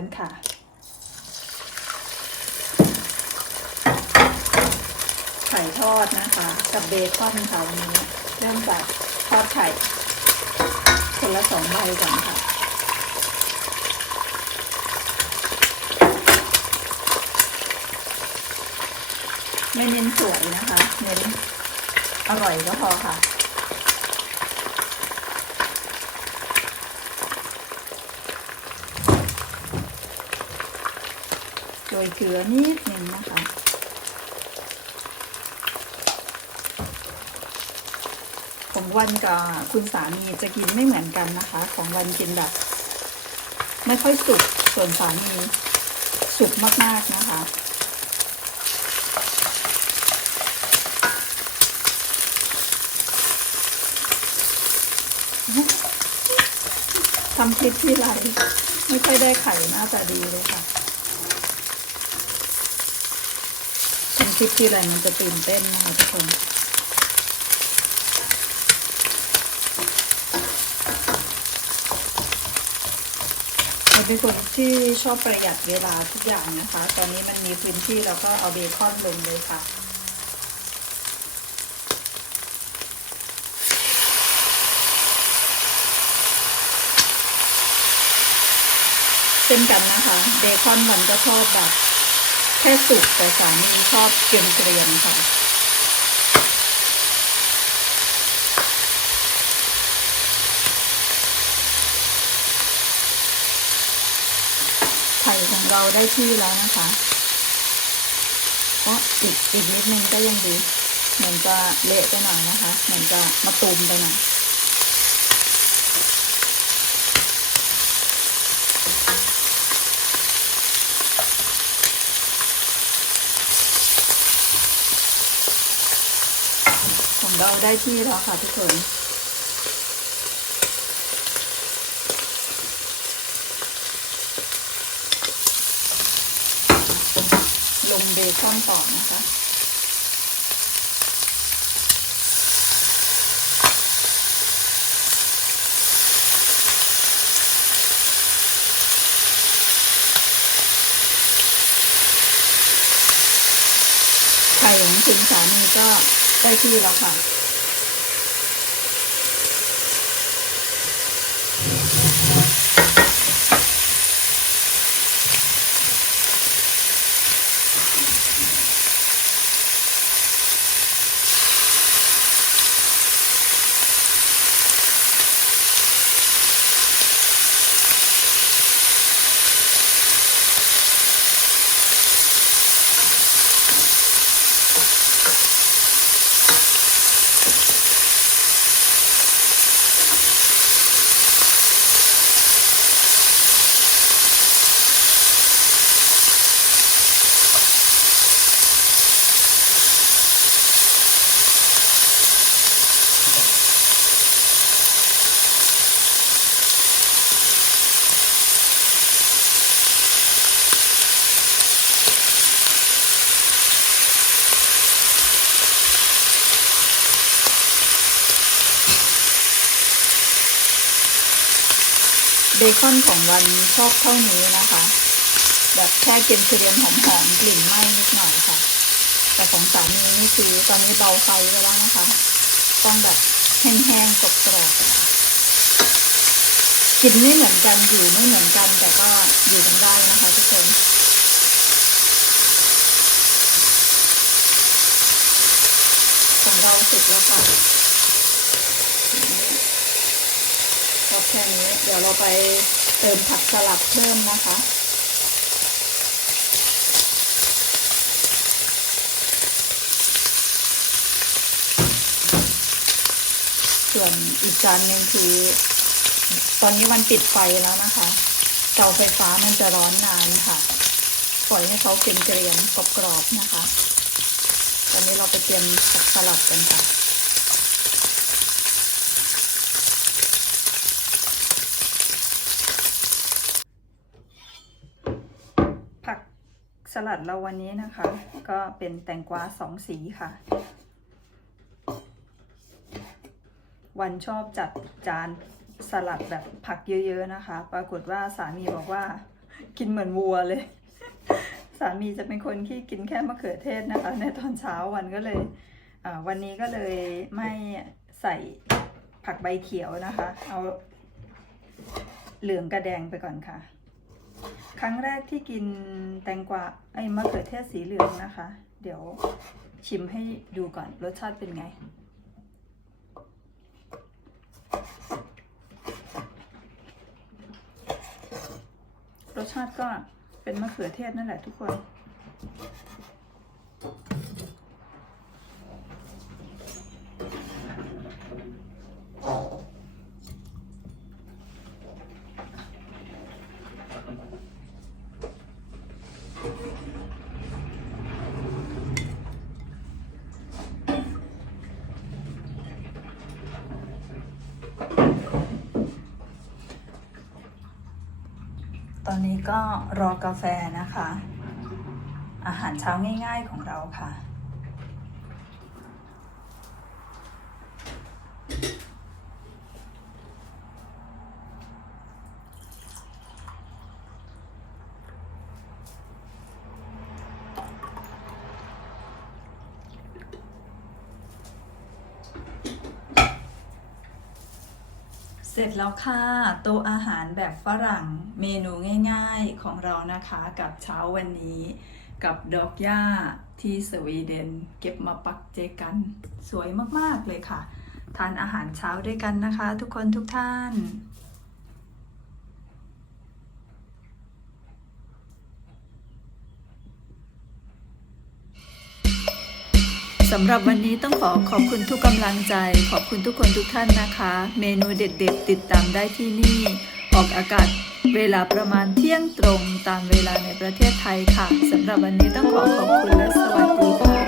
กันค่ะ ไข่ทอดนะคะ กับเบคอนค่ะวันนี้เริ่มจากทอดไข่คนละสองใบก่อนค่ะไม่เน้นสวยนะคะ เน้นอร่อยก็พอค่ะ โรยเกลือนิดนึงนะคะ ของวันกับคุณสามีจะกินไม่เหมือนกันนะคะ ของวันกินแบบ ไม่ค่อยสุกส่วนสามีสุกมากๆนะคะทำคลิปที่ไรไม่ค่อยได้ไข่หน้าตาดีเลยค่ะทำค ลิปที่ไรมันจะตื่นเต้นนะคะทุกคนเราเป็นคนที่ชอบประหยัดเวลาทุกอย่างนะคะ ตอนนี้มันมีพื้นที่เราก็เอาเบคอนลงเลยค่ะเช่นกันนะคะ เบคอนมันก็ชอบแบบ แค่สุกแต่สามีชอบเกรียมๆค่ะไข่ของเราได้ที่แล้วนะคะก็อีกอีกนิดนึงก็ยังดี เหมือนจะเละไปหน่อยนะคะ เหมือนจะมาตูมไปหน่อย เราได้ที่แล้วค่ะทุกคนลงเบคอนต่อนะคะ ไข่ของคุณสามีก็ ได้ที่แล้วค่ะ เบคอนของวันชอบเท่านี้นะคะ แบบแค่กินเรียมหอมๆกลิ่นไหม้นิดหน่อยค่ะ แต่ของสามีนี่คือตอนนี้เบาไฟไว้แล้วนะคะ ต้องแบบแห้งๆกรอบๆกินไม่เหมือนกันอยู่ไม่เหมือนกันแต่ก็อยู่กันได้นะคะทุกคนของเราสุกแล้วค่ะพอ แค่นี้ เดี๋ยวเราไปเติมผักสลัดเพิ่มนะคะส่วนอีกจานหนึ่งคือ ตอนนี้วันปิดไฟแล้วนะคะ เตาไฟฟ้ามันจะร้อนนานค่ะ ปล่อยให้เขาเกรียมกรอบๆนะคะ ตอนนี้เราไปเตรียมผักสลัดกันค่ะ ผักส ลัดเราวันนี้นะคะ ก็เป็นแตงกวาสองสีค่ะ วันชอบจัดจานสลัดแบบผักเยอะๆนะคะ ปรากฏว่าสามีบอกว่ากินเหมือนวัวเลย สามีจะเป็นคนที่กินแค่มะเขือเทศนะคะ ในตอนเช้าวันก็เลยวันนี้ก็เลยไม่ใส่ผักใบเขียวนะคะ เอาเหลืองกระแดงไปก่อนค่ะ ครั้งแรกที่กินแตงกวาไอ้มะเขือเทศสีเหลืองนะคะ เดี๋ยวชิมให้ดูก่อนรสชาติเป็นไง รสชาติก็เป็นมะเขือเทศนั่นแหละทุกคน ก็รอกาแฟนะคะ อาหารเช้าง่ายๆของเราค่ะ เสร็จแล้วค่ะ โต๊ะอาหารแบบฝรั่งเมนูง่ายๆของเรานะคะกับเช้าวันนี้กับดอกหญ้าที่สวีเดน เก็บมาปักเจกัน สวยมากๆเลยค่ะ ทานอาหารเช้าด้วยกันนะคะ ทุกคนทุกท่าน สำหรับวันนี้ต้องขอขอบคุณทุกกำลังใจ ขอบคุณทุกคนทุกท่านนะคะ เมนูเด็ดๆ ติดตามได้ที่นี่ ออกอากาศเวลาประมาณเที่ยงตรงตามเวลาในประเทศไทยค่ะสำหรับวันนี้ต้องขอขอบคุณและสวัสดีค่ะ